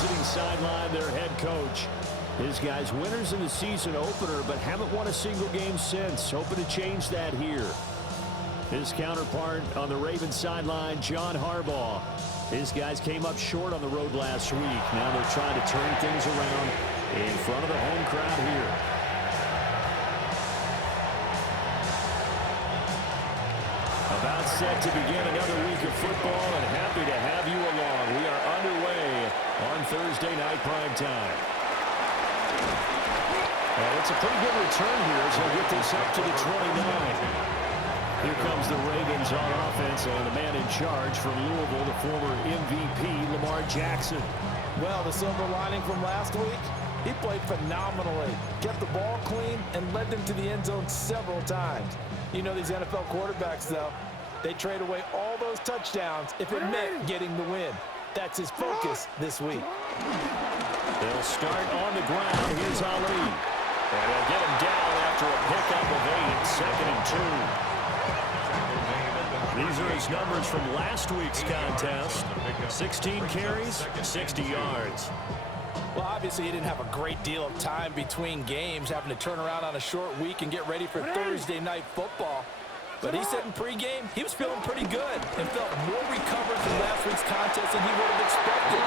visiting sideline, their head coach. His guys winners in the season opener, but haven't won a single game since. Hoping to change that here. His counterpart on the Ravens sideline, John Harbaugh. His guys came up short on the road last week. Now they're trying to turn things around in front of the home crowd here. About set to begin another week of football, and happy to have you along. We are underway on Thursday night prime time. And it's a pretty good return here as he'll get this up to the 29. Here comes the Ravens on offense, and the man in charge from Louisville, the former MVP, Lamar Jackson. Well, the silver lining from last week, he played phenomenally. Kept the ball clean and led them to the end zone several times. You know these NFL quarterbacks, though, they trade away all those touchdowns if it meant getting the win. That's his focus this week. They'll start on the ground. Here's Ali. And they'll get him down after a pickup of 8, 2nd and 2. These are his numbers from last week's contest. 16 carries, 60 yards. Well, obviously he didn't have a great deal of time between games, having to turn around on a short week and get ready for Thursday night football. But he said in pregame he was feeling pretty good and felt more recovered from last week's contest than he would have expected.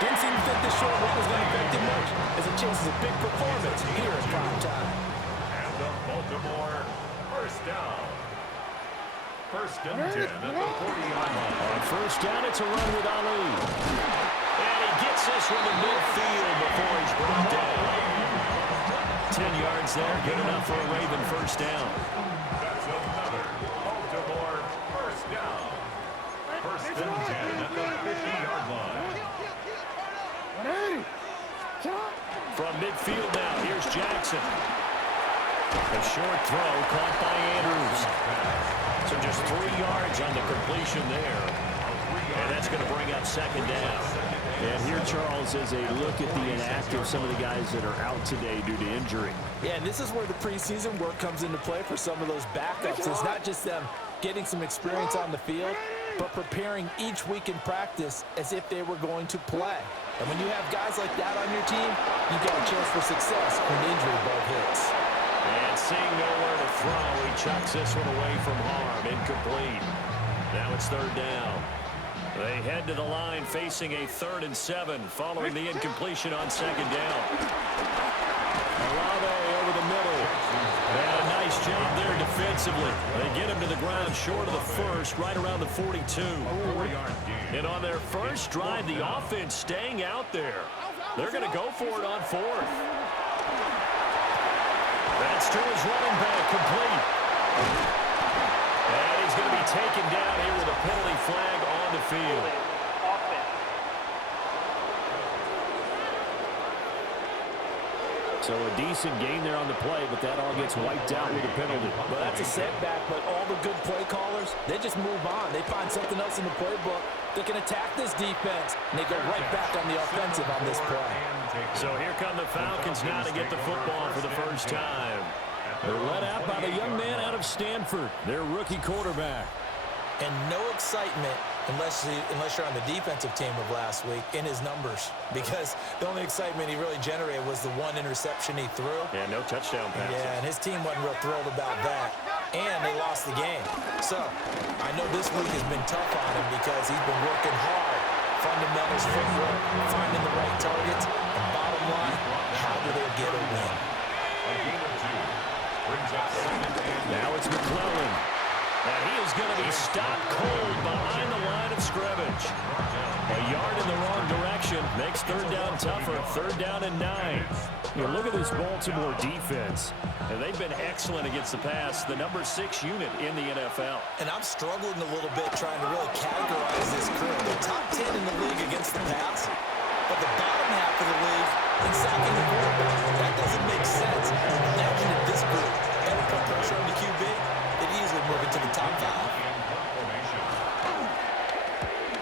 Didn't seem to think this short week was going to affect him much as it chases a big performance here in prime time. And the Baltimore first down. First and 10 at the 40-yard line. On first down, it's a run with Ali. And he gets this one to midfield before he's brought down. 10 yards there, good enough for a Raven first down. That's another Baltimore first down. First and 10 at the 50-yard line. From midfield now, here's Jackson. A short throw caught by Andrews. So just 3 yards on the completion there. And that's going to bring up second down. And here, Charles, is a look at the inactive, some of the guys that are out today due to injury. Yeah, and this is where the preseason work comes into play for some of those backups. It's not just them getting some experience on the field, but preparing each week in practice as if they were going to play. And when you have guys like that on your team, you got a chance for success when the injury bug hits. And seeing nowhere to throw, he chucks this one away from harm. Incomplete. Now it's third down. They head to the line facing a 3rd and 7 following the incompletion on second down. Olave over the middle. And a nice job there defensively. They get him to the ground short of the first, right around the 42. And on their first drive, the offense staying out there. They're going to go for it on 4th. That's to his running back, complete. And he's going to be taken down here with a penalty flag on the field. So a decent gain there on the play, but that all gets wiped out with a penalty. Well, that's a setback, but all the good play callers, they just move on. They find something else in the playbook. They can attack this defense, and they go right back on the offensive on this play. So here come the Falcons now to get the football for the first time. They're led out by the young man out of Stanford, their rookie quarterback. And no excitement unless you're on the defensive team of last week in his numbers, because the only excitement he really generated was the one interception he threw. Yeah, no touchdown passes. Yeah, and his team wasn't real thrilled about that. And they lost the game. So I know this week has been tough on him because he's been working hard. Fundamentals, footwork, finding the right targets. And bottom line, how do they get a win? Now it's McClellan. And he is going to be stopped cold behind the line of scrimmage. A yard in the wrong direction makes third down tougher. 3rd down and 9. You look at this Baltimore defense. And they've been excellent against the pass, the number 6 unit in the NFL. And I'm struggling a little bit trying to really categorize this group. They're top 10 in the league against the pass, but the bottom half of the league in sacking the quarterback. That doesn't make sense. Imagine if this group ever put pressure on the QB, they'd easily move into the top 5.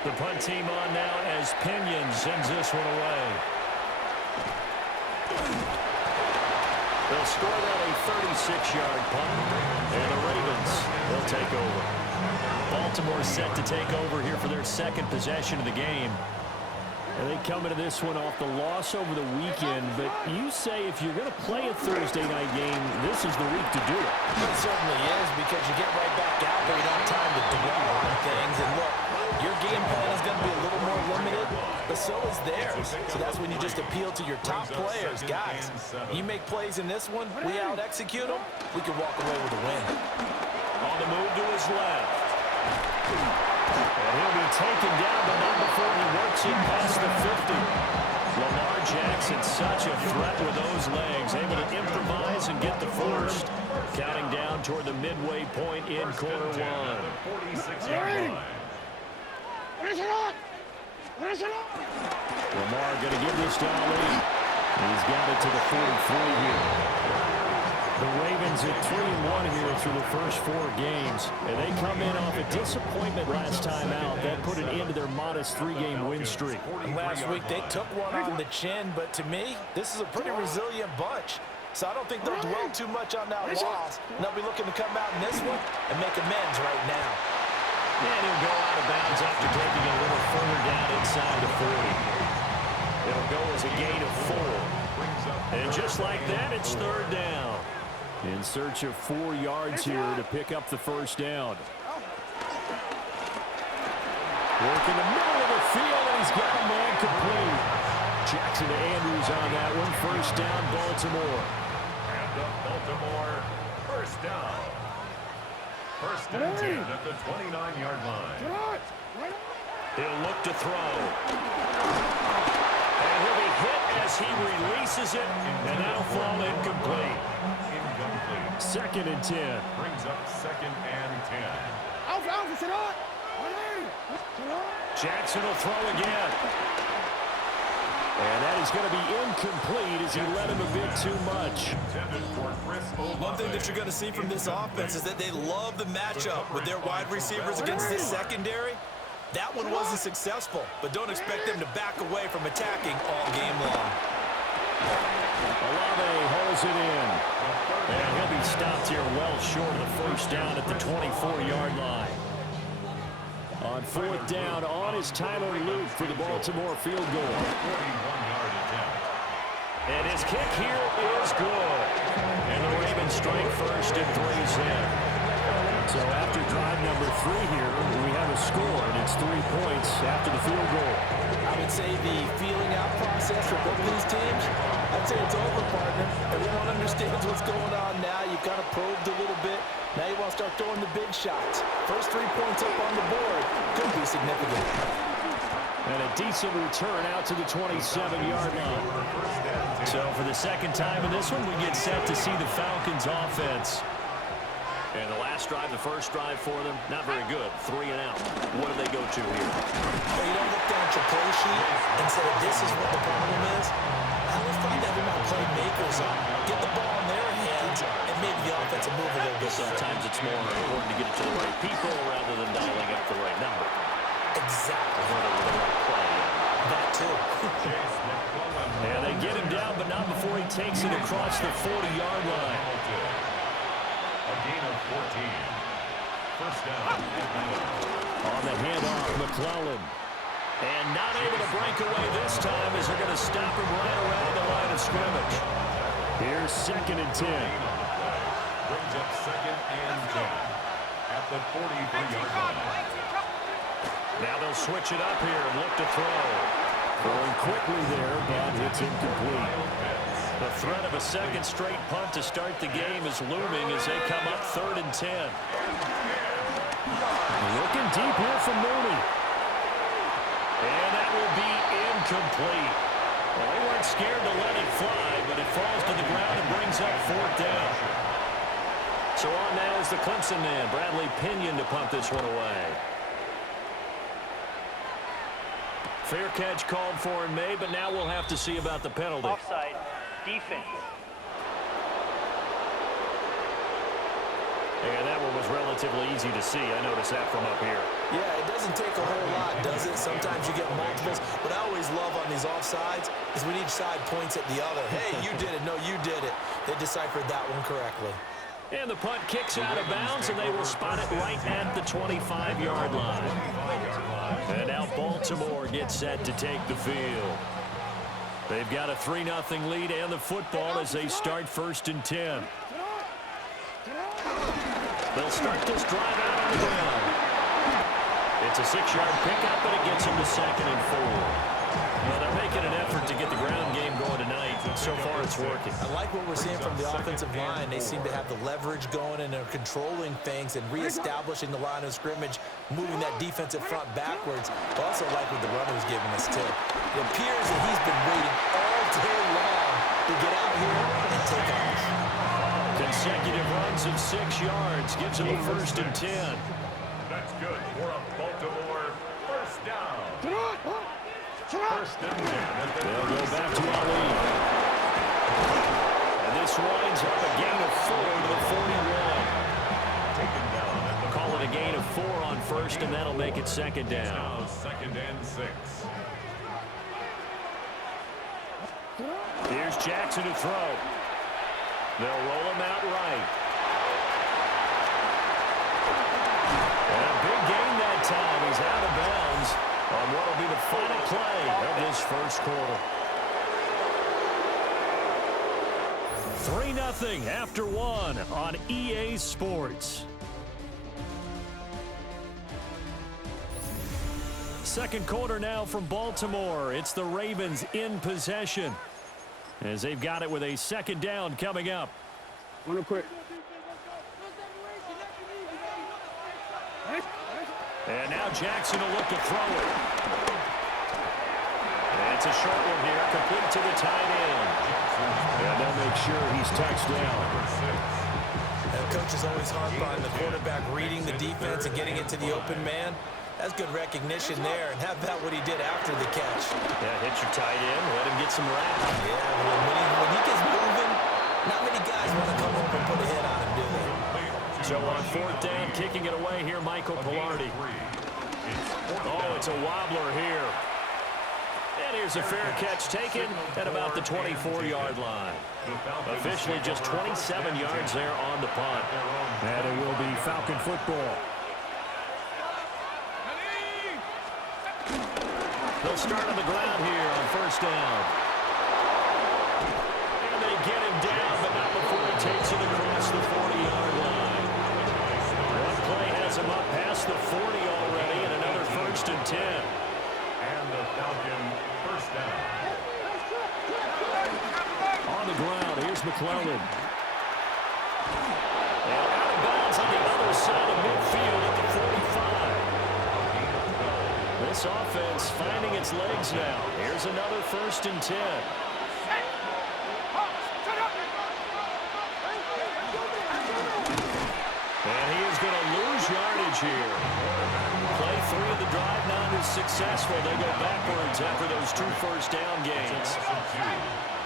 The punt team on now as Pinion sends this one away. They'll score that a 36-yard punt, and the Ravens will take over. Baltimore set to take over here for their second possession of the game. And they come into this one off the loss over the weekend, but you say if you're going to play a Thursday night game, this is the week to do it. It certainly is, because you get right back out there. You don't have time to dwell on things. And look, your game plan is going to be a little more limited, but so is theirs. So that's when you just appeal to your top players. Guys, you make plays in this one, we out-execute them, we can walk away with a win. On the move to his left. And he'll be taken down, but not before he works it past the 50. Lamar Jackson, such a threat with those legs, able to improvise and get the first. Counting down toward the midway point in quarter one. 46-yard line. Lamar going to give this to Ali. He's got it to the 43 here. The Ravens at 3-1 here through the first 4 games. And they come in off a disappointment last time out. That put an end to their modest 3-game win streak. And last week they took one on the chin, but to me, this is a pretty resilient bunch. So I don't think they'll dwell too much on that loss. And they'll be looking to come out in this one and make amends right now. And he'll go out of bounds after taking a little further down inside the 40. It'll go as a gain of 4. And just like that, it's third down. In search of 4 yards here to pick up the first down. Working the middle of the field, and he's got a man complete. Jackson to Andrews on that one. First down, Baltimore. And the Baltimore first down. First and 10 at the 29-yard line. He'll look to throw. And he'll be hit as he releases it, and that'll fall incomplete. Incomplete. Second and 10. Brings up second and 10. Jackson will throw again. And that is going to be incomplete as he led him a bit too much. One thing that you're going to see from this offense is that they love the matchup with their wide receivers against this secondary. That one wasn't successful, but don't expect them to back away from attacking all game long. Olave holds it in. And he'll be stopped here well short of the first down at the 24-yard line. On fourth down, on is Tyler Luke for the Baltimore field goal. 41-yard attempt. And his kick here is good. And the Ravens strike first and 3's in. So after drive number 3 here, we have a score, and it's 3 points after the field goal. I would say the feeling out process for both these teams, I'd say it's over, partner. Everyone understands what's going on now. You've kind of probed a little bit. Now you want to start throwing the big shots. First 3 points up on the board could be significant. And a decent return out to the 27-yard line. So for the second time in this one, we get set to see the Falcons offense. And the last drive, the first drive for them, not very good. 3 and out. What do they go to here? Well, you don't look down at your play sheet and say, this is what the problem is. Let's find out who my playmakers are. Get the ball in their hands, and maybe the offense will move a little bit. Sometimes it's more important to get it to the right people rather than dialing up the right number. Exactly. Or the right play. That too. And they get him down, but not before he takes it across the 40-yard line. A gain of 14. First down. On the handoff, McClellan. And not able to break away this time as they're going to stop him right around the line of scrimmage. Here's second and 10. Brings up second and 10 at the 43-yard line. Now they'll switch it up here and look to throw. Going quickly there, but it's incomplete. The threat of a second straight punt to start the game is looming as they come up third and 10. Looking deep here from Mooney. And that will be incomplete. Well, they weren't scared to let it fly, but it falls to the ground and brings up fourth down. So on now is the Clemson man, Bradley Pinion, to punt this one away. Fair catch called for and made, but now we'll have to see about the penalty. Offside, defense. And that one was relatively easy to see. I noticed that from up here. Yeah, it doesn't take a whole lot, does it? Sometimes you get multiples. What I always love on these offsides is when each side points at the other. Hey, you did it. No, you did it. They deciphered that one correctly. And the punt kicks out of bounds, and they will spot it right at the 25-yard line. And now Baltimore gets set to take the field. They've got a 3-0 lead and the football as they start 1st and 10. They'll start this drive out on the ground. It's a 6-yard pickup, and it gets them to 2nd and 4. Well, they're making an effort to get the ground game going tonight. So far, it's working. I like what we're seeing from the offensive line. They seem to have the leverage going, and they're controlling things and reestablishing the line of scrimmage, moving that defensive front backwards. I also like what the runner's giving us, too. It appears that he's been waiting all day long to get out here and take off. Consecutive runs of 6 yards gives him a 1st and 10. That's good for a Baltimore 1st down. 1st and 10. They'll go back to Ali. And this winds up a gain of 4 to the 41. Taken down. Call it a gain of 4 on 1st, and that'll make it 2nd down. Now 2nd and 6. Here's Jackson to throw. They'll roll him out right. And a big gain that time. He's out of bounds on what will be the final play of this 1st quarter. 3-0 after 1 on EA Sports. 2nd quarter now from Baltimore. It's the Ravens in possession, as they've got it with a 2nd down coming up. Real quick. And now Jackson will look to throw it. And it's a short one here, complete to the tight end. And they'll make sure he's touchdown. And coaches always harp on the quarterback reading the defense and getting it to the open man. That's good recognition there, and how about what he did after the catch? Yeah, hit your tight end, let him get some reps. Yeah, when he gets moving, not many guys want to come over and put a hit on him, do they? So on 4th down, kicking it away here, Michael Pilardi. Oh, it's a wobbler here. And here's a fair catch taken at about the 24-yard line. Officially just 27 yards there on the punt. And it will be Falcon football. They'll start on the ground here on 1st down. And they get him down, but not before he takes it across the 40-yard line. One play has him up past the 40 already, and another 1st and 10. And the Falcon 1st down. On the ground, here's McClellan. And out of bounds on the other side of midfield at the 45. This offense finding its legs now. Here's another 1st and 10. And he is going to lose yardage here. Play 3 of the drive not as successful. They go backwards after those 2 1st down gains.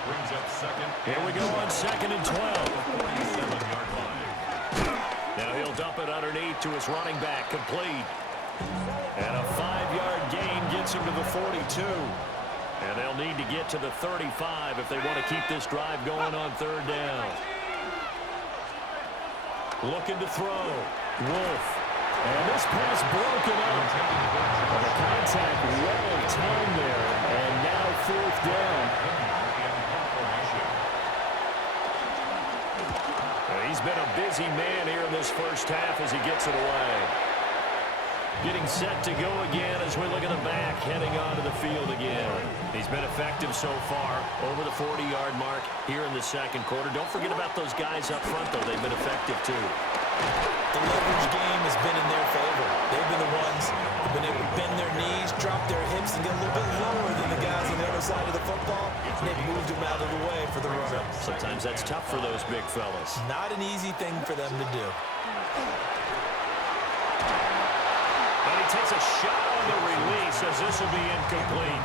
Brings up 2nd. Here we go on 2nd and 12. 47-yard line. Now he'll dump it underneath to his running back, complete. And a 5-yard gain gets him to the 42. And they'll need to get to the 35 if they want to keep this drive going on 3rd down. Looking to throw. Wolf. And this pass broken up. And the contact well timed there. And now 4th down. He's been a busy man here in this 1st half as he gets it away. Getting set to go again as we look at the back, heading onto the field again. He's been effective so far, over the 40-yard mark here in the 2nd quarter. Don't forget about those guys up front, though. They've been effective, too. The leverage game has been in their favor. They've been the ones who've been able to bend their knees, drop their hips, and get a little bit lower than the guys on the other side of the football. And they've moved them out of the way for the run. Sometimes that's tough for those big fellas. Not an easy thing for them to do. And he takes a shot on the release as this will be incomplete.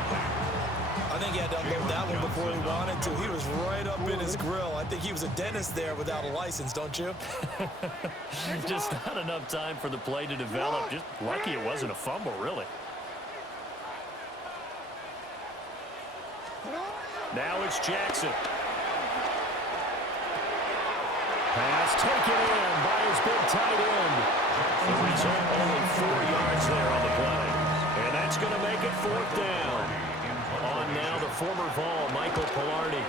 I think he had to unload that one before he wanted to. He was right up in his grill. I think he was a dentist there without a license, don't you? Just not enough time for the play to develop. Just lucky it wasn't a fumble, really. Now it's Jackson. Pass taken in by his big tight end. The result only 4 yards there on the play. And that's going to make it 4th down. On now the former Vol, Michael Pilardi.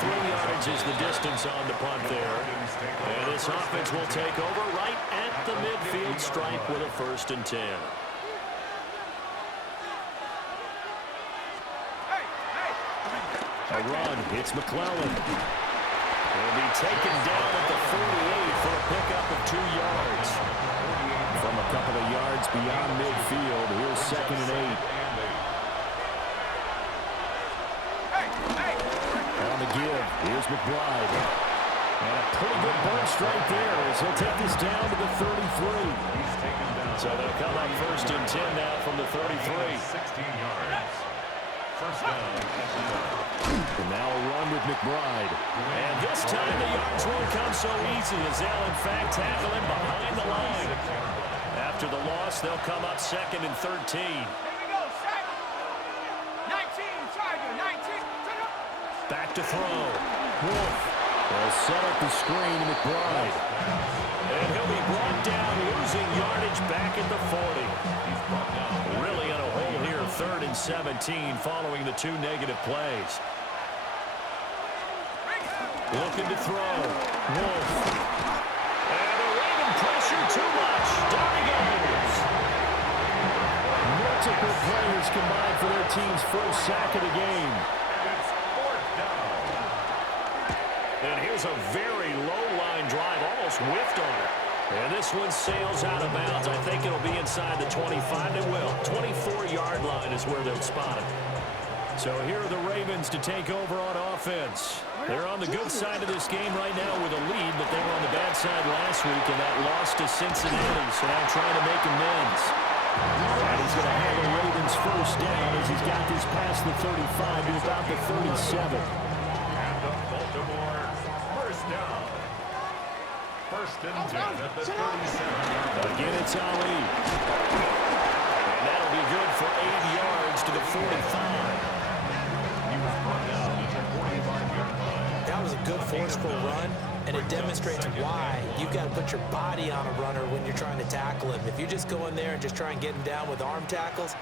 Yards is the distance on the punt there. And this offense will take over right at the midfield stripe with a 1st and 10. A run. It's McClellan. He'll be taken down at the 48 for a pickup of 2 yards. From a couple of yards beyond midfield, here's 2nd and 8. On the give, here's McBride. And a pretty good burst right there as he'll take this down to the 33. So they'll come up 1st and 10 now from the 33. 16 yards. 1st down. And now a run with McBride. And this time the yards won't come so easy as they'll in fact tackle him behind the line. After the loss, they'll come up 2nd and 13. Back to throw. Wolf will set up the screen to McBride. And he'll be brought down, losing yardage back at the 40. Really in a hole here, 3rd and 17 following the 2 negative plays. Looking to throw. Wolf. And the Raven pressure too much. Down he goes. Multiple players combined for their team's first sack of the game. And here's a very low-line drive, almost whiffed on it. And this one sails out of bounds. I think it'll be inside the 25. It will. 24-yard line is where they'll spot it. So here are the Ravens to take over on offense. They're on the good side of this game right now with a lead, but they were on the bad side last week in that loss to Cincinnati, so now trying to make amends. And he's going to have the Ravens 1st down as he's got this past the 35 to about the 37. Baltimore 1st down. 1st and 10 at the 37. Again, it's Ali. And that'll be good for 8 yards to the 45. He was brought down at the 45-yard line. That was a good forceful run, and it demonstrates why you've got to put your body on a runner when you're trying to tackle him. If you just go in there and just try and get him down with arm tackles,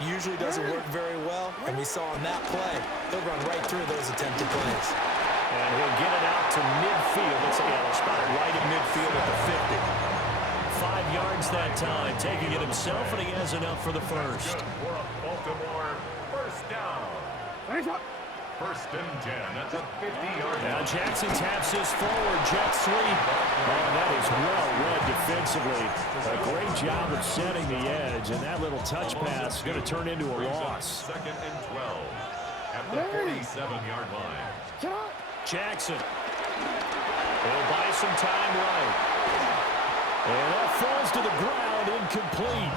usually doesn't work very well. And we saw in that play, he'll run right through those attempted plays. And he'll get it out to midfield. Let's see, he'll spot it right in midfield at the 50. 5 yards that time, taking it himself, and he has enough for the 1st. Baltimore 1st down. 1st and 10 at the 50-yard line. Now Jackson taps this forward, jet sweep. Oh, that is well read defensively. A great job of setting the edge, and that little touch pass is going to turn into a loss. 2nd and 12 at the 47-yard line. Jackson. He'll buy some time right. And that falls to the ground, incomplete.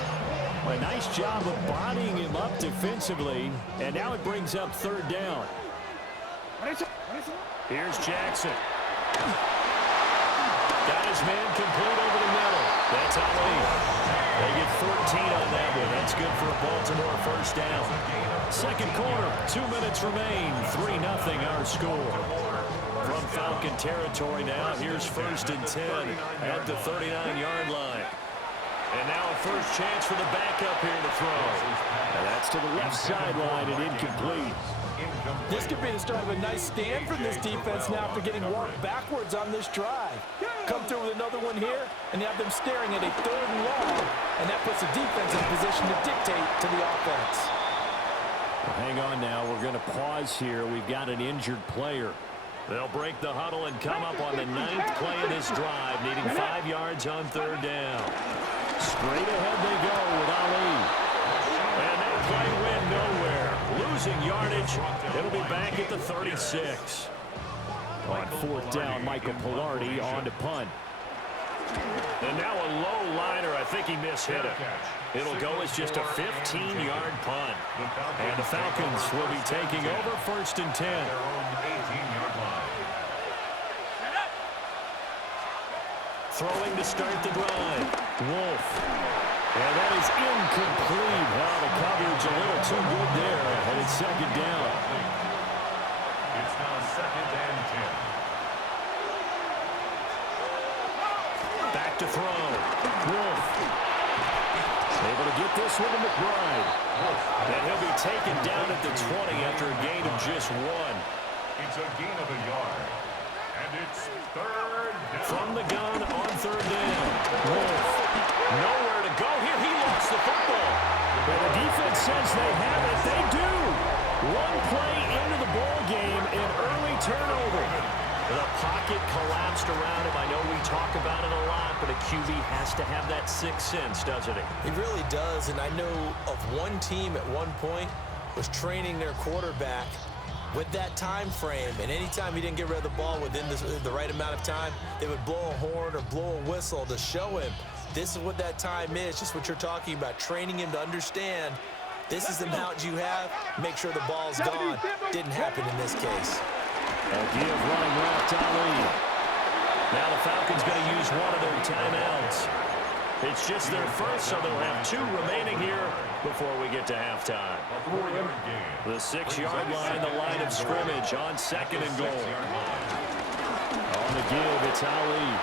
A nice job of bodying him up defensively, and now it brings up 3rd down. Here's Jackson. Got his man complete over the middle. That's Ali. They get 14 on that one. That's good for a Baltimore 1st down. 2nd quarter, 2 minutes remain. 3-0 our score. From Falcon territory now, here's 1st and 10 at the 39-yard line. And now a first chance for the backup here to throw. And that's to the left sideline and incomplete. This could be the start of a nice stand from this defense now after getting walked backwards on this drive. Come through with another one here, and you have them staring at a 3rd and long, and that puts the defense in position to dictate to the offense. Well, hang on now. We're going to pause here. We've got an injured player. They'll break the huddle and come up on the 9th play of this drive, needing 5 yards on 3rd down. Straight ahead they go with Ali. And that play went nowhere. Losing yardage. It'll be back at the 36. On 4th down, Michael Pilardi on to punt. And now a low liner. I think he mishit it. It'll go as just a 15-yard punt. And the Falcons will be taking over 1st and 10. Their own 18-yard line. Throwing to start the drive. Wolf. And that is incomplete. Well, the coverage a little too good there. And it's 2nd down. It's now 2nd and 10. to throw. Wolf. Able to get this one to McBride. And he'll be taken down at the 20 after a gain of just 1. It's a gain of a yard. And it's third down. From the gun on third down. Wolf. Nowhere to go here. He lost the football. But the defense says they have it. They do. One play into the ball game, an early turnover. The pocket collapsed around him. I know we talk about it a lot, but a QB has to have that sixth sense, doesn't he? He really does, and I know of one team at one point was training their quarterback with that time frame, and anytime he didn't get rid of the ball within the right amount of time, they would blow a horn or blow a whistle to show him this is what that time is, just what you're talking about, training him to understand this is the amount you have, make sure the ball's gone. Didn't happen in this case. A give running left, Ali. Now the Falcons going to use one of their timeouts. It's just their first, so they'll have 2 remaining here before we get to halftime. The 6-yard line, the line of scrimmage on 2nd and goal. On the give, it's Ali.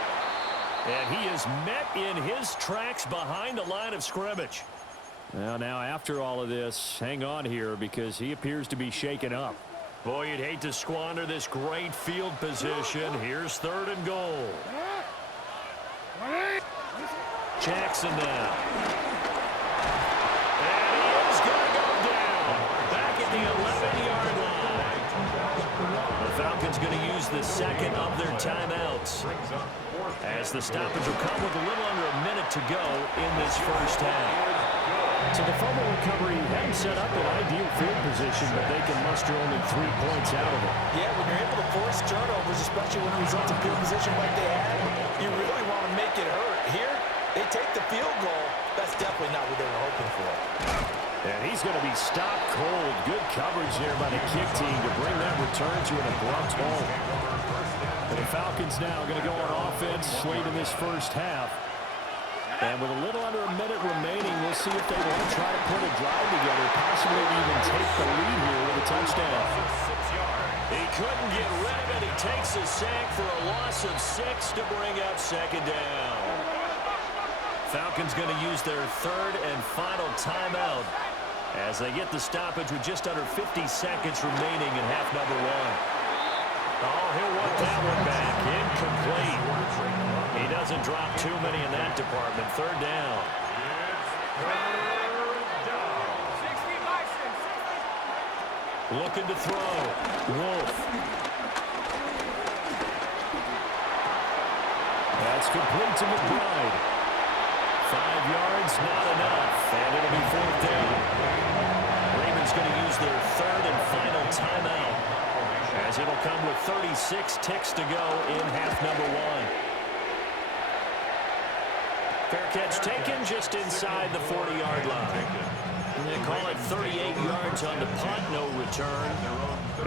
And he is met in his tracks behind the line of scrimmage. Well, now after all of this, hang on here because he appears to be shaken up. Boy, you'd hate to squander this great field position. Here's 3rd and goal. Jackson now. And he is going to go down. Back at the 11-yard line. The Falcons going to use the 2nd of their timeouts, as the stoppage will come with a little under a minute to go in this first half. So the fumble recovery hadn't set up an ideal field position, but they can muster only 3 points out of it. Yeah, when you're able to force turnovers, especially when it results in field position like they had, you really want to make it hurt. Here, they take the field goal. That's definitely not what they were hoping for. And he's going to be stopped cold. Good coverage there by the kick team to bring that return to an abrupt halt. The Falcons now going to go on offense late in this first half. And with a little under a minute remaining, we'll see if they want to try to put a drive together, possibly even take the lead here with a touchdown. He couldn't get rid of it. He takes a sack for a loss of 6 to bring up 2nd down. Falcons going to use their 3rd and final timeout as they get the stoppage with just under 50 seconds remaining in half number 1. Oh, he'll want that one back. Incomplete. He doesn't drop too many in that department. 3rd down. Looking to throw. Wolf. That's complete to McBride. 5 yards, not enough. And it'll be 4th down. Ravens going to use their 3rd and final timeout, as it'll come with 36 ticks to go in half number 1. Fair catch taken just inside the 40-yard line. They call it 38 yards on the punt, no return.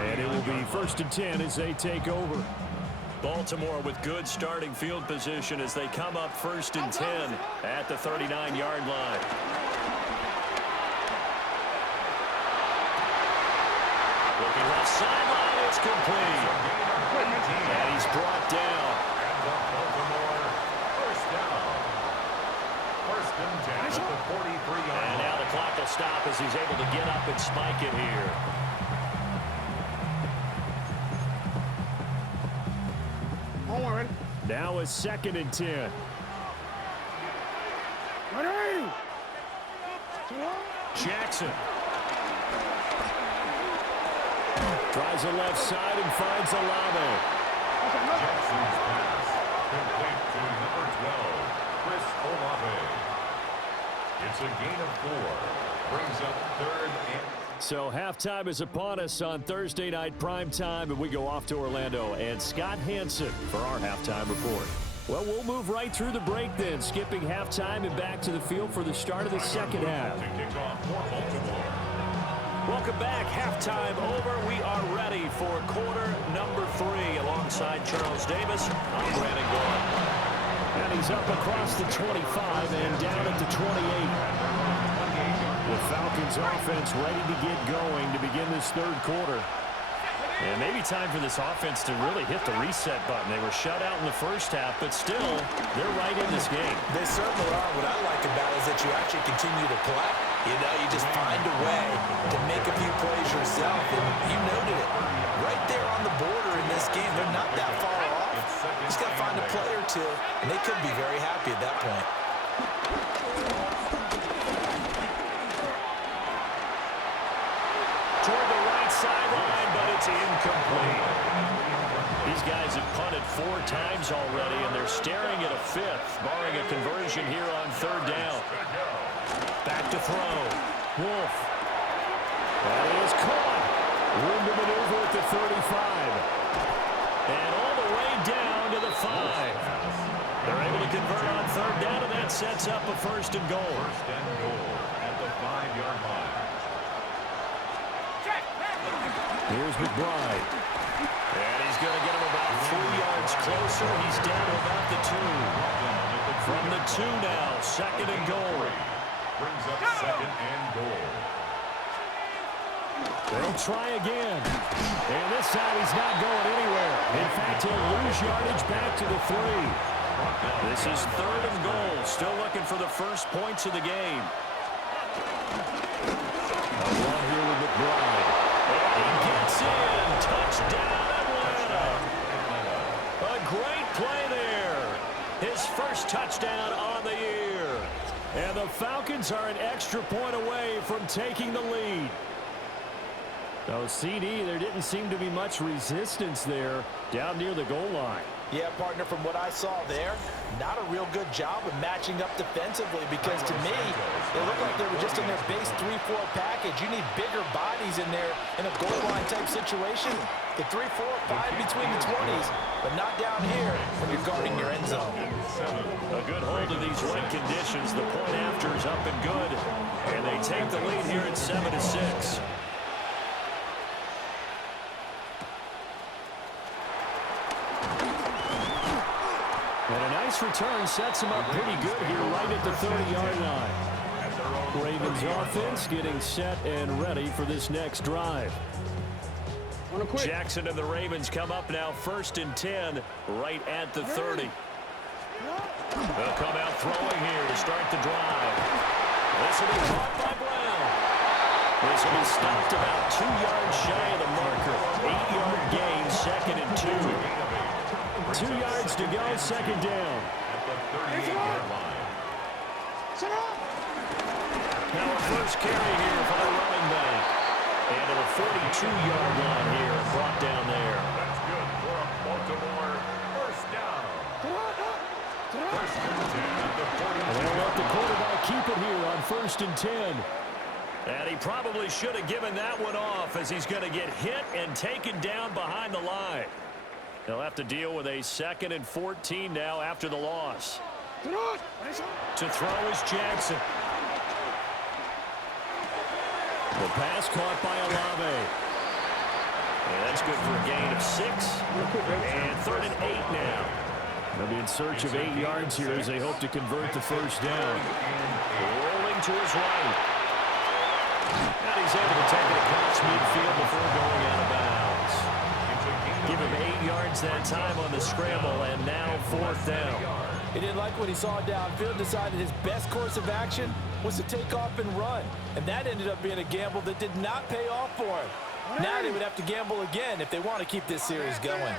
And it will be 1st and 10 as they take over. Baltimore with good starting field position as they come up 1st and 10 at the 39-yard line. Looking left sideline, it's complete. And he's brought down. Baltimore, 1st down. 1st and 10 at the 43-yard And now the clock will stop as he's able to get up and spike it here. Now a 2nd and 10. Jackson. Tries the left side and finds Olave. Jackson's pass complete to number 12, Chris Olave. It's a gain of 4. Brings up 3rd and... So halftime is upon us on Thursday night prime time, and we go off to Orlando and Scott Hansen for our halftime report. Well, we'll move right through the break then, skipping halftime and back to the field for the start of the second half. To kick off for Baltimore. Welcome back. Halftime over. We are ready for quarter number 3 alongside Charles Davis. I'm Brandon Gordon. And he's up across the 25 and down at the 28. The Falcons offense ready to get going to begin this 3rd quarter. And maybe time for this offense to really hit the reset button. They were shut out in the first half, but still, they're right in this game. They certainly are. What I like about it is that you actually continue to play. You know, you just find a way to make a few plays yourself, and you noted it. Right there on the border in this game, they're not that far off. Just got to find a play or two, and they could be very happy at that point. Toward the right sideline, but it's incomplete. These guys have punted 4 times already, and they're staring at a 5th, barring a conversion here on 3rd down. Back to throw. Wolf. That is caught. Room to maneuver at the 35. And all the way down to the 5. They're able to convert on 3rd down, and that sets up a 1st and goal. 1st and goal at the 5-yard line. Here's McBride. And he's going to get him about 3 yards closer. He's down to about the 2. From the 2 now, 2nd and goal. Brings up 2nd and goal. They'll try again. And this time he's not going anywhere. In fact, he'll lose yardage back to the 3. This is 3rd and goal. Still looking for the first points of the game. A run here with McBride. And he gets in. Touchdown, Atlanta. A great play there. His first touchdown on the year. And the Falcons are an extra point away from taking the lead. So, CD, there didn't seem to be much resistance there down near the goal line. Yeah, partner, from what I saw there, not a real good job of matching up defensively because to me, it looked like they were just in their base 3-4 package. You need bigger bodies in there in a goal line type situation. The 3-4, 5 between the 20s, but not down here when you're guarding your end zone. A good hold of these wet conditions. The point after is up and good. And they take the lead here at 7-6. And a nice return sets him up pretty good here right at the 30-yard line. Ravens offense getting set and ready for this next drive. Jackson and the Ravens come up now 1st and 10 right at the 30. They'll come out throwing here to start the drive. This will be caught by Brown. This will be stopped about 2 yards shy of the marker. 8-yard gain, 2nd and 2. 2 yards to go, 2nd down. At the 38-yard line. Now a first carry here for the running back. And to the 42-yard line here, brought down there. That's good for a Baltimore 1st down. 1st and 10 at the 42. They'll let the quarterback keep it here on 1st and 10. And he probably should have given that one off as he's going to get hit and taken down behind the line. They'll have to deal with a 2nd and 14 now after the loss. To throw is Jackson. The pass caught by Olave. And that's good for a gain of 6. And 3rd and 8 now. They'll be in search of 8 yards here as they hope to convert the 1st down. Rolling to his right. And he's able to take it across midfield before going out of bounds. Give him 8 yards that time on the scramble, and now 4th down. He didn't like what he saw downfield, decided his best course of action was to take off and run. And that ended up being a gamble that did not pay off for him. Now they would have to gamble again if they want to keep this series going.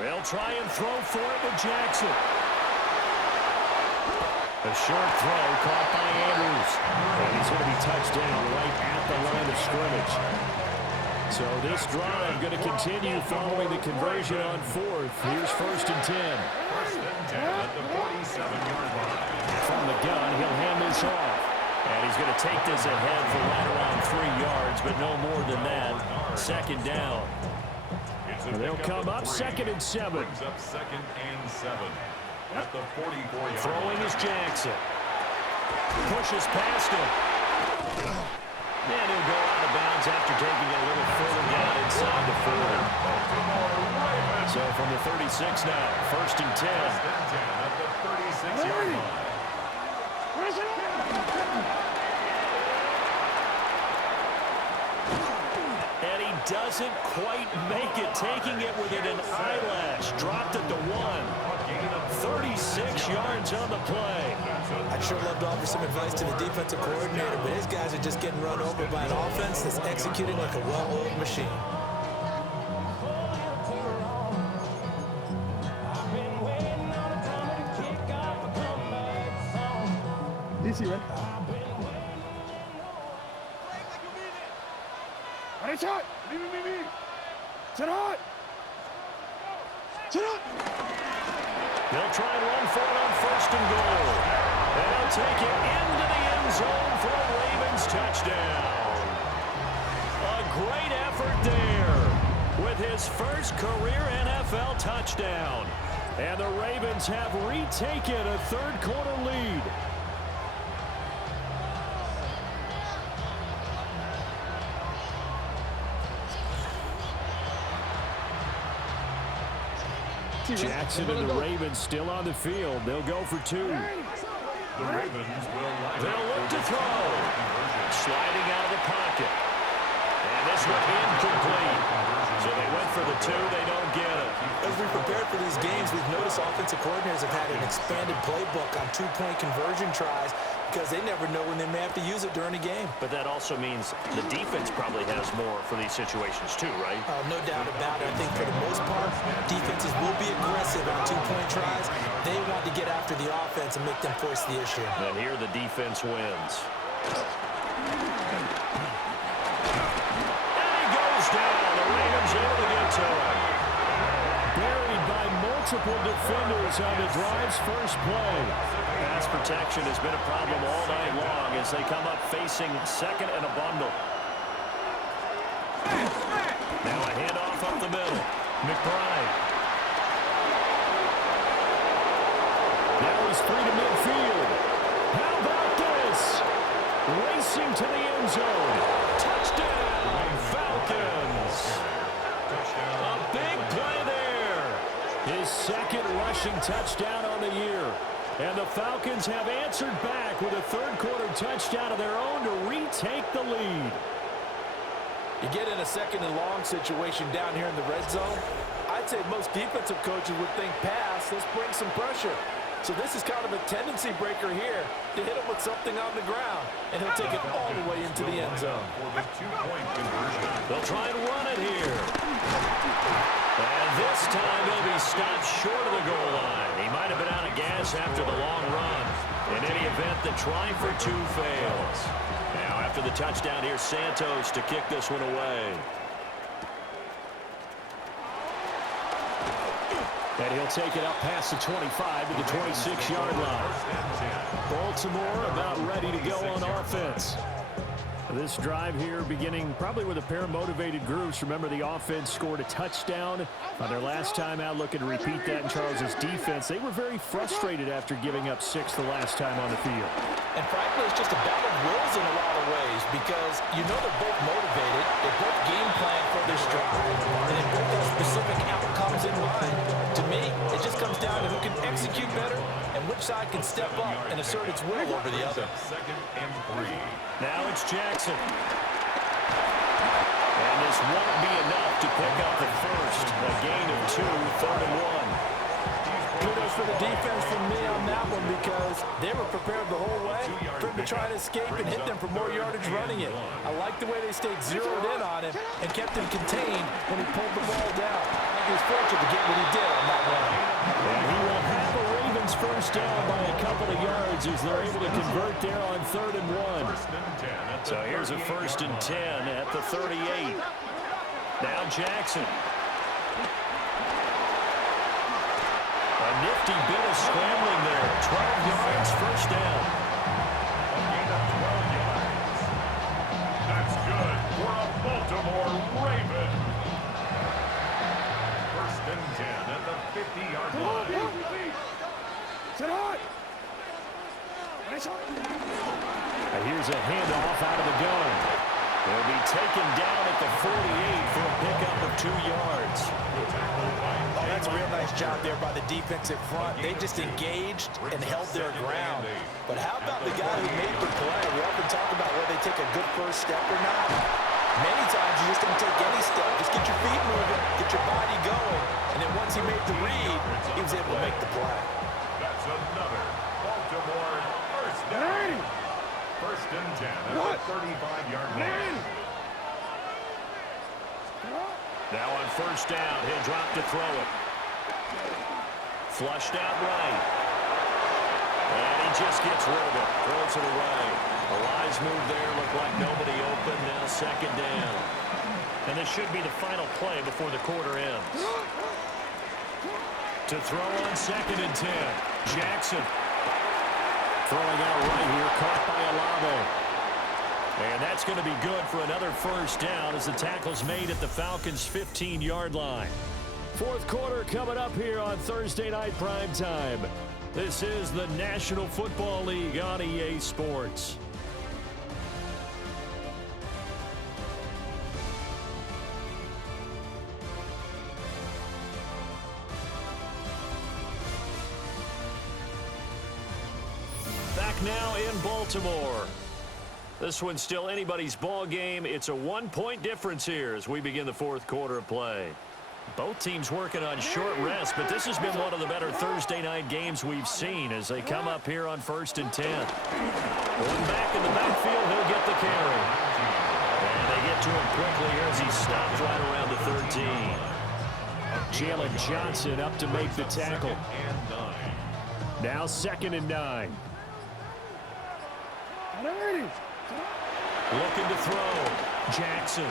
They'll try and throw for it with Jackson. A short throw caught by Andrews. And he's going to be touched down right at the line of scrimmage. So this drive going to continue following the conversion on 4th. Here's 1st and 10. 1st and 10 at the 47-yard line. From the gun, he'll hand this off. And he's going to take this ahead for right around 3 yards, but no more than that. 2nd down. They'll come up 2nd and 7. Brings up 2nd and 7 at the 44-yard Throwing line. is Jackson. Pushes past him. And he'll go out of bounds after taking a little further down inside the 40. So from the 36 now, 1st and 10. 1st and 10 at the 36-yard line. doesn't quite make it, taking it within an eyelash. Dropped it to 1. 36 yards on the play. I'd sure love to offer some advice to the defensive coordinator, but his guys are just getting run over by an offense that's executing like a well-oiled machine. DC, right? Ready, shot! Me. Sit hot! Sit hot! They'll try and run for it on 1st and goal. And they'll take it into the end zone for a Ravens touchdown. A great effort there with his first career NFL touchdown. And the Ravens have retaken a third-quarter lead. Jackson and the Ravens still on the field. They'll go for 2. The Ravens will They'll look to throw. Sliding out of the pocket. And this one incomplete. So they went for the 2. They don't get it. As we prepared for these games, we've noticed offensive coordinators have had an expanded playbook on 2-point conversion tries because they never know when they may have to use it during a game. But that also means the defense probably has more for these situations too, right? No doubt about it. I think for the most part, defenses will be aggressive on 2-point tries. They want to get after the offense and make them force the issue. And here the defense wins. And he goes down. The Ravens able to get to him. Buried by multiple defenders on the drive's first play. Pass protection has been a problem all night long as they come up facing 2nd and a bundle. Now a handoff up the middle. McBride. Now he's free to midfield. How about this? Racing to the end zone. Touchdown, Falcons. A big play there. His 2nd rushing touchdown on the year. And the Falcons have answered back with a third-quarter touchdown of their own to retake the lead. You get in a 2nd and long situation down here in the red zone, I'd say most defensive coaches would think pass, let's bring some pressure. So this is kind of a tendency breaker here to hit him with something on the ground, and he'll take it all the way into the end zone. for the 2-point conversion. They'll try and run it here. And this time he'll be stopped short of the goal line. He might have been out of gas after the long run. In any event, the try for 2 fails. Now after the touchdown, here's Santos to kick this one away. And he'll take it up past the 25 to the 26-yard line. Baltimore about ready to go on offense. This drive here beginning probably with a pair of motivated groups. Remember, the offense scored a touchdown on their last time out, looking to repeat that in Charles's defense. They were very frustrated after giving up 6 the last time on the field. And frankly, it's just a battle of wills in a lot of ways because you know they're both motivated. They both game plan for their struggle, and they both have specific outcomes in mind. To me, it just comes down to who can execute better and which side can step up and assert its will over the other. 2nd and 3. Now it's Jackson. And this won't be enough to pick up the first. A gain of 2, 3rd and 1. Kudos for the defense from me on that one because they were prepared the whole way for him to try to escape and hit them for more yardage running it. I like the way they stayed zeroed in on him and kept him contained when he pulled the ball down. I think he was fortunate to get what he did on that run. And he will have a Ravens first down by a couple of yards as they're able to convert there on 3rd and 1. So here's a 1st and 10 at the 38. Now Jackson. A nifty bit of scrambling there. 12 yards, first down. A gain of 12 yards. That's good for a Baltimore Raven. 1st and 10 at the 50-yard line. Sit hot! Here's a handoff out of the gun. They'll be taken down at the 48 for a pickup of 2 yards. Oh, that's a real nice job there by the defensive front. They just engaged and held their ground. But how about the guy who made the play? We often talk about whether they take a good first step or not. Many times you just don't take any step. Just get your feet moving, get your body going. And then once he made the read, he was able to make the play. That's another Baltimore first down. First and 10 at the 35-yard line. Now on first down, he'll drop to throw it. Flushed out right. And he just gets rid of it. Throws it away. A wise move there. Looked like nobody open. Now second down. And this should be the final play before the quarter ends. To throw on second and 10. Jackson. Throwing out right here. Caught by Olave. And that's going to be good for another first down as the tackle's made at the Falcons' 15-yard line. Fourth quarter coming up here on Thursday Night Primetime. This is the National Football League on EA Sports. Back now in Baltimore. This one's still anybody's ball game. It's a one-point difference here as we begin the fourth quarter of play. Both teams working on short rest, but this has been one of the better Thursday night games we've seen as they come up here on first and 10. One back in the backfield, he'll get the carry. And they get to him quickly here as he stops right around the 13. Jalen Johnson up to make the tackle. Now second and 9. Looking to throw. Jackson.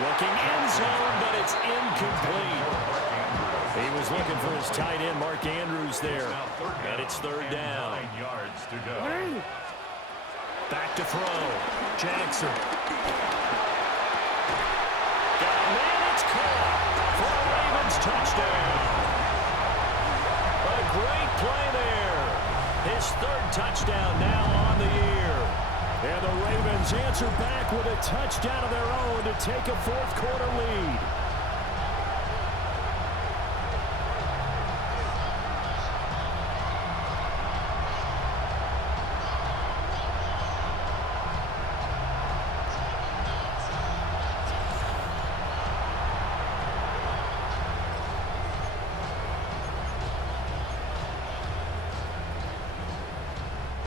Looking end zone, but it's incomplete. He was looking for his tight end, Mark Andrews, there. And it's third down. 9 yards to go. Back to throw. Jackson. Got a man, it's caught for a Ravens touchdown. A great play there. His third touchdown now on the year. And the Ravens answer back with a touchdown of their own to take a fourth quarter lead.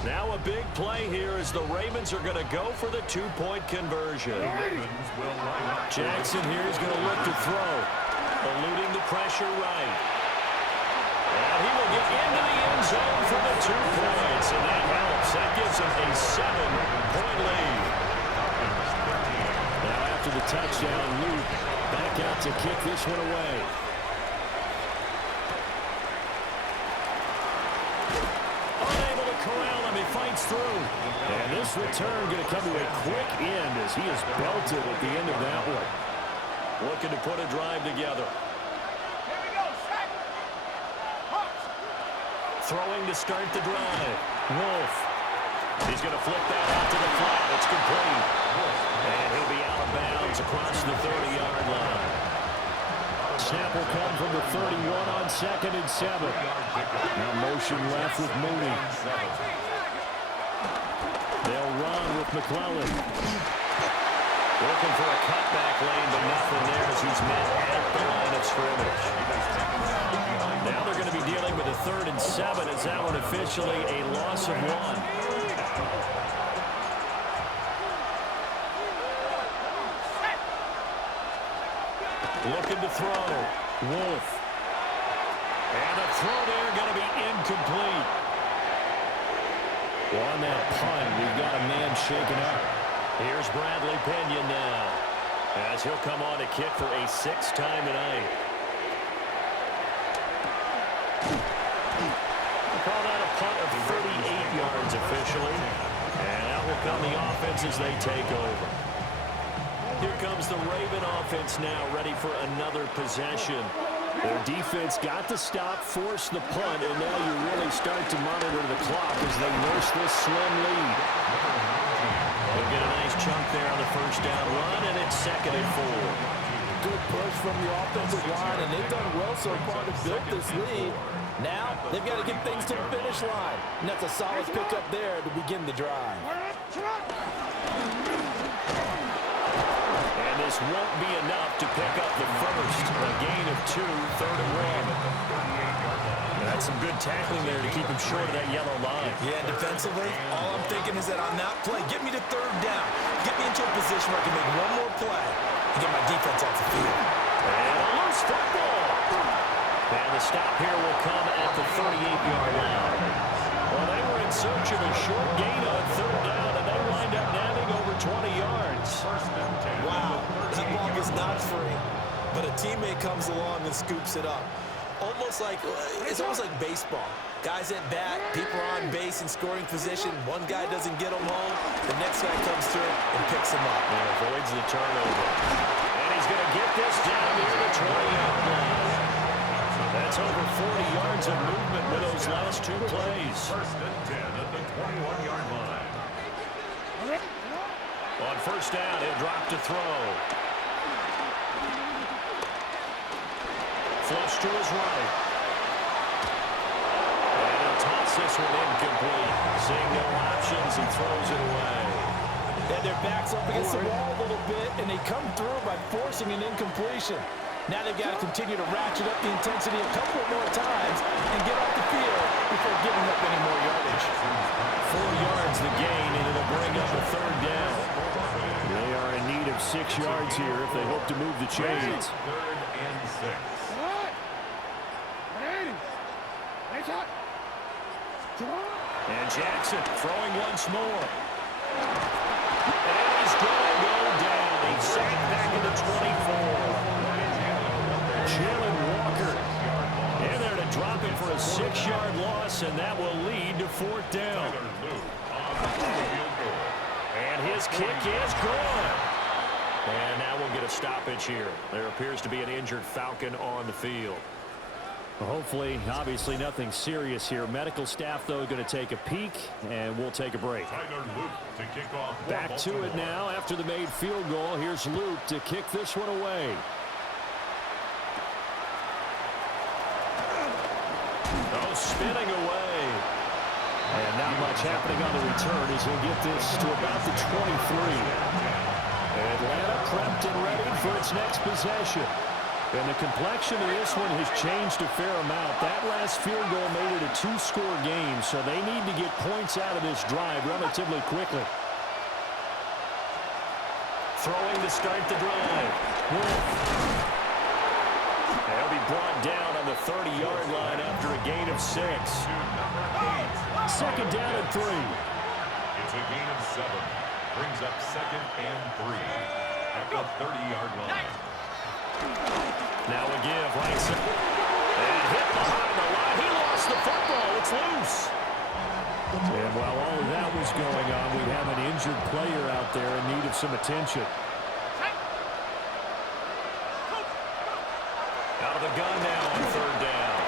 Now a big play here as the Ravens are going to go for the two-point conversion. Jackson here is going to look to throw. Eluding the pressure right. And he will get into the end zone for the 2 points. And that helps. That gives him a 7-point lead. Now after the touchdown, Luke back out to kick this one away. Corral him, he fights through. And this return going to come to a quick end as he is belted at the end of that one. Looking to put a drive together. Throwing to start the drive. Wolf. He's going to flip that out to the flat. It's complete. And he'll be out of bounds across the 30-yard line. Snap will come from the 31 on second and 7. Now motion left with Mooney. They'll run with McClellan. Looking for a cutback lane, but nothing there as he's met at the line of scrimmage. Now they're going to be dealing with a 3rd and 7 as that one officially a loss of 1. Looking to throw. Wolf. And a throw there going to be incomplete. On that punt, we've got a man shaken up. Here's Bradley Pinion now, as he'll come on to kick for a 6th time tonight. We'll call that a punt of 38 yards officially. And out will come the offense as they take over. Here comes the Raven offense now, ready for another possession. Their defense got the stop, forced the punt, and now you really start to monitor the clock as they nurse this slim lead. They'll get a nice chunk there on the first down run, and it's 2nd and 4. Good push from the offensive line, and they've done well so far to build this lead. Now they've got to get things to the finish line, and that's a solid pickup there to begin the drive. this won't be enough to pick up the first. A gain of 2, 3rd and 1. That's some good tackling there to keep him short of that yellow line. Yeah, defensively, all I'm thinking is that on that play, get me to 3rd down. Get me into a position where I can make one more play and get my defense off the field. And a loose football. And the stop here will come at the 38-yard line. Well, they were in search of a short gain on 3rd down, and they wind up nabbing over 20 yards. Wow, that ball is not free, but a teammate comes along and scoops it up. It's almost like baseball. Guys at bat, people are on base in scoring position. One guy doesn't get them home. The next guy comes through and picks him up. And avoids the turnover. And he's going to get this down near the 20-yard line. That's over 40 yards of movement with those last 2 plays. 1st and 10 at the 21-yard line. On 1st down, he'll drop to throw. Flush to his right. And he'll toss this one incomplete. Seeing no options, he throws it away. And their backs up against the wall a little bit, and they come through by forcing an incompletion. Now they've got to continue to ratchet up the intensity a couple more times and get off the field before giving up any more yardage. 4 yards the gain, and it'll bring up a 3rd down. They are in need of 6 yards here if they hope to move the chains. 3rd and 6. And Jackson throwing once more. And he's going to go down. He's sacked back into 24. Jalen Walker in there to drop him for a 6-yard loss, and that will lead to 4th down. And his kick is gone. And now we'll get a stoppage here. There appears to be an injured Falcon on the field. Hopefully, obviously nothing serious here. Medical staff, though, going to take a peek, and we'll take a break. Back to it now after the made field goal. Here's Luke to kick this one away. Oh, spinning away. And not much happening on the return as he'll get this to about the 23. Atlanta prepped and ready for its next possession. And the complexion of this one has changed a fair amount. That last field goal made it a 2-score game, so they need to get points out of this drive relatively quickly. Throwing to start the drive. Wolf. They'll be brought down on the 30-yard line after a gain of 6. 2nd down and 3. It's a gain of 7. Brings up 2nd and 3 at the 30-yard line. Now a give, right side. And hit behind the line. He lost the football. It's loose. And while all of that was going on, we have an injured player out there in need of some attention. Out of the gun now on 3rd down.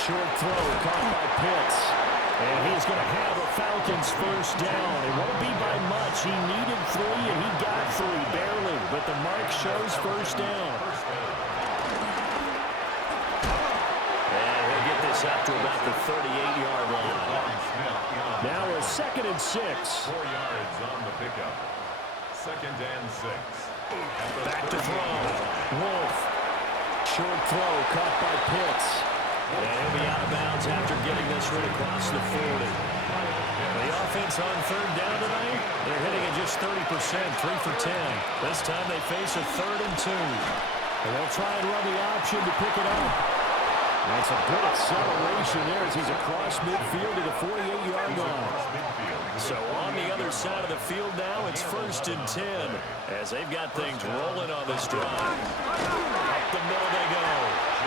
Short throw caught by Pitts. And he's going to have a Falcons 1st down. It won't be by much. He needed 3, and he got 3, barely. But the mark shows 1st down. And he'll get this up to about the 38-yard line. Now a 2nd and 6. 4 yards on the pickup. 2nd and 6. Back to throw. Wolf. Short throw caught by Pitts. And he'll be out of bounds after getting this one across the 40. The offense on 3rd down tonight, they're hitting at just 30%, 3 for 10. This time they face a 3rd and 2. And they'll try and run the option to pick it up. That's a good acceleration there as he's across midfield to the 48-yard line. So on the other side of the field now, it's 1st and 10 as they've got things rolling on this drive. Up the middle they go.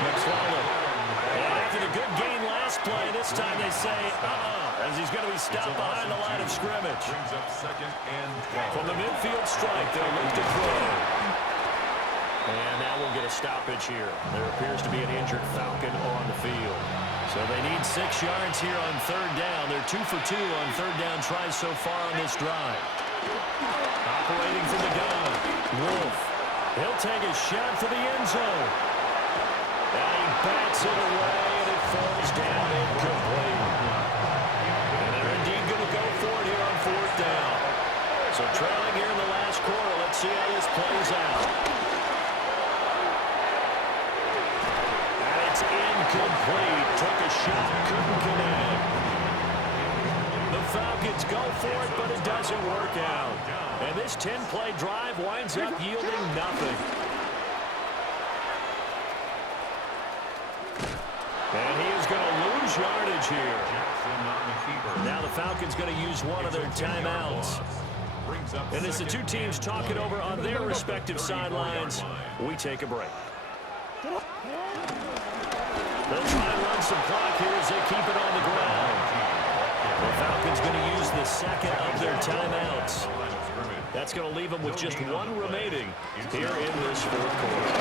McClellan. And after the good gain last play, this time they say, as he's going to be stopped behind the line of scrimmage. Brings up 2nd and 12. From the midfield strike, they'll look to throw. And now we'll get a stoppage here. There appears to be an injured Falcon on the field. So they need 6 yards here on 3rd down. They're 2 for 2 on 3rd down tries so far on this drive. Operating from the gun, Wolf. He'll take a shot for the end zone. And he bats it away, and it falls down incomplete. And they're indeed going to go for it here on 4th down. So trailing here in the last quarter, let's see how this plays out. shot couldn't connect. The Falcons go for it, but it doesn't work out. And this 10-play drive winds up yielding nothing. And he is going to lose yardage here. Now the Falcons going to use one of their timeouts. And as the two teams talk it over on their respective sidelines, we take a break. They'll try and run some clock here as they keep it on the ground. The Falcons going to use the second of their timeouts. That's going to leave them with just one remaining here in this fourth quarter.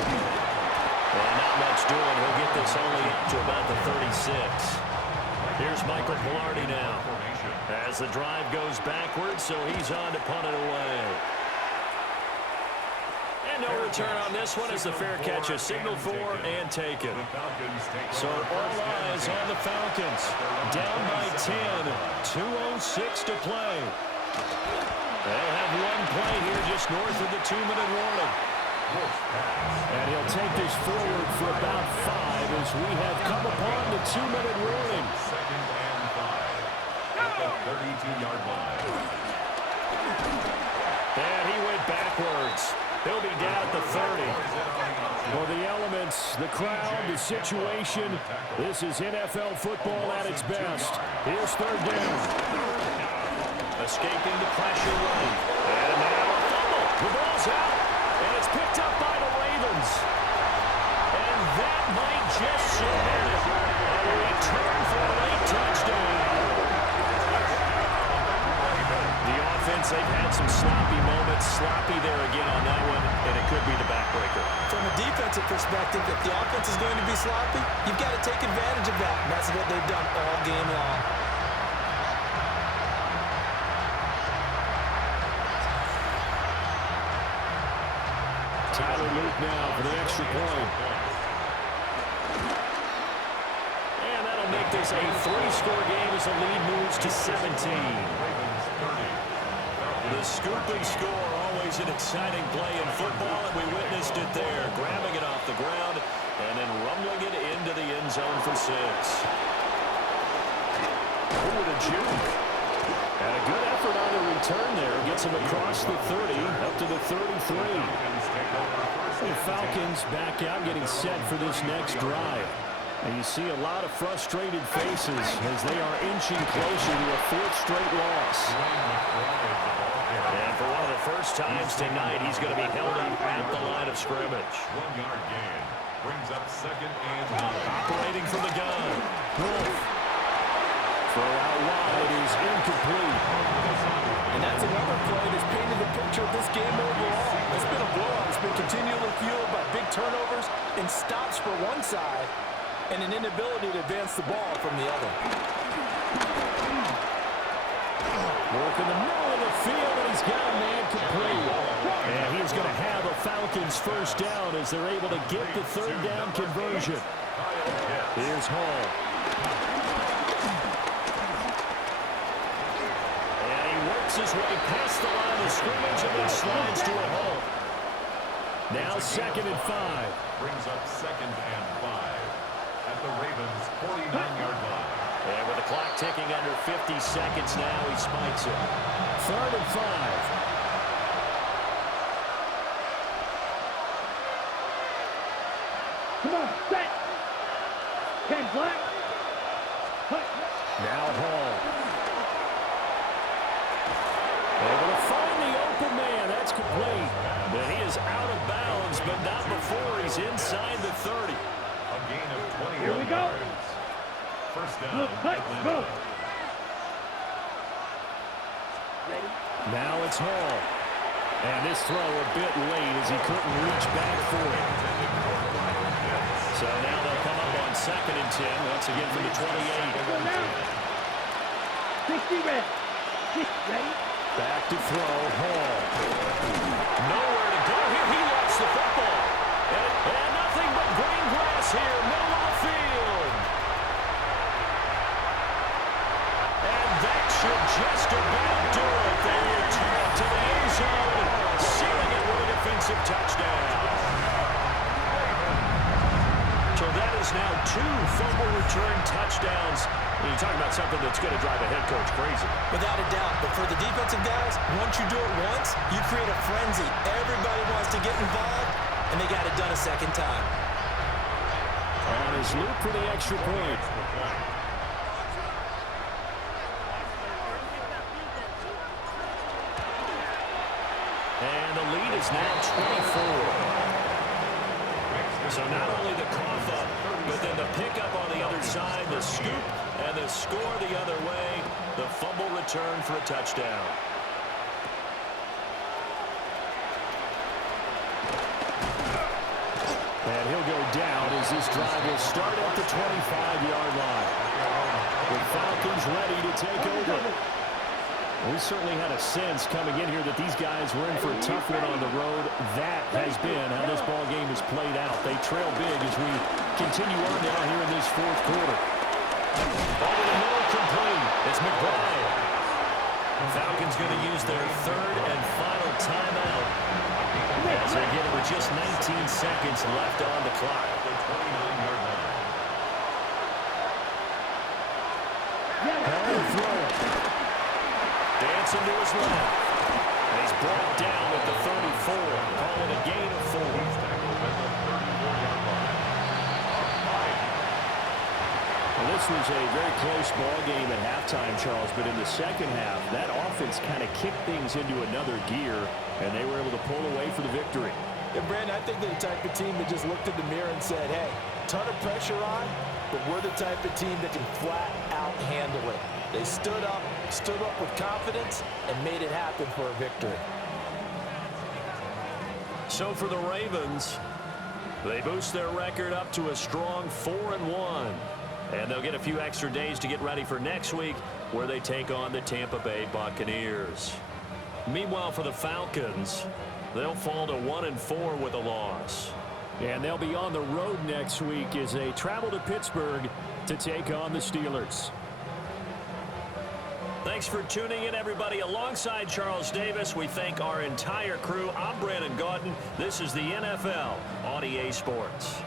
Well, not much doing. He'll get this only up to about the 36. Here's Michael Pilardi now as the drive goes backwards, so he's on to punt it away. And no return on this one as the fair catch is signaled for and taken. So all eyes on the Falcons. Down by 10, 2:06 to play. They'll have one play here just north of the 2-minute warning. And he'll take this forward for about 5 as we have come upon the 2-minute warning. Second and 5 at the 32-yard line. And he went backwards. He'll be down at the 30. For the elements, the crowd, the situation, this is NFL football at its best. Here's third down. Escaping the pressure run. And now a fumble. The ball's out. And it's picked up by the Ravens. And that might just cement it. A return for a late touchdown. The offense, they've had some sloppy moments. Sloppy there again on that one, and it could be the backbreaker. From a defensive perspective, if the offense is going to be sloppy, you've got to take advantage of that. And that's what they've done all game long. Tyler Luke now for the extra point. And that'll make this a 3-score game as the lead moves to 17. The scoop and score, always an exciting play in football, and we witnessed it there, grabbing it off the ground and then rumbling it into the end zone for 6. Ooh, the juke. And a good effort on the return there. Gets him across the 30, up to the 33. The Falcons back out, getting set for this next drive. And you see a lot of frustrated faces as they are inching closer to a 4th straight loss. And for one of the first times tonight, he's going to be held up at the line of scrimmage. 1-yard gain brings up second and 9. Operating from the gun. Wolf. Throw out wide is incomplete. And that's another play that's painted the picture of this game overall. It's been a blowout. It's been continually fueled by big turnovers and stops for one side and an inability to advance the ball from the other. Work in the middle of the field, and he's got a man complete. And he's going to have a Falcons first down as they're able to get the third down conversion. Here's Hall. And he works his way past the line of scrimmage and then slides to a halt. Now 2nd and 5. Brings up second and 5 at the Ravens' 49-yard line. And with the clock ticking under 50 seconds now, he spikes it. 3rd and 5. Come on, set. 10 black. Now Hall. Able to find the open man. That's complete. But he is out of bounds, but not before he's inside the 30. A gain of 20 Here we go. yards. First down. Look, hey, go. Now it's Hall. And this throw a bit late as he couldn't reach back for it. So now they'll come up on 2nd and 10, once again from the 28. 60 red. 60 ready. Back to throw, Hall. Nowhere to go here. He lost the football. And nothing but green grass here, middle of the field. And that should just about do it. They return to the end zone, sealing it with a defensive touchdown. So that is has now 2 fumble return touchdowns. And you're talking about something that's going to drive a head coach crazy. Without a doubt. But for the defensive guys, once you do it once, you create a frenzy. Everybody wants to get involved, and they got it done a second time. On his loop for the extra point. And the lead is now 24. So not only the cough up, but then the pickup on the other side, the scoop, and the score the other way, the fumble return for a touchdown. And he'll go down as this drive will start at the 25-yard line. The Falcons ready to take over. We certainly had a sense coming in here that these guys were in for a tough one on the road. That has been how this ball game has played out. They trail big as we continue on now here in this fourth quarter. Over the middle, complete. It's McBride. Falcons going to use their 3rd and final timeout as they get it with just 19 seconds left on the clock. The 29-yard line. Dancing to his left. And he's brought down at the 34. Call it a gain of 4. He's tackled at the 34-yard line. Well, this was a very close ball game at halftime, Charles, but in the second half, that offense kind of kicked things into another gear, and they were able to pull away for the victory. And Brandon, I think they're the type of team that just looked in the mirror and said, hey, ton of pressure on, but we're the type of team that can flat out handle it. They stood up with confidence, and made it happen for a victory. So for the Ravens, they boost their record up to a strong 4-1. And they'll get a few extra days to get ready for next week, where they take on the Tampa Bay Buccaneers. Meanwhile, for the Falcons, they'll fall to 1-4 with a loss. And they'll be on the road next week as they travel to Pittsburgh to take on the Steelers. Thanks for tuning in, everybody. Alongside Charles Davis, we thank our entire crew. I'm Brandon Gaudin. This is the NFL on EA Sports.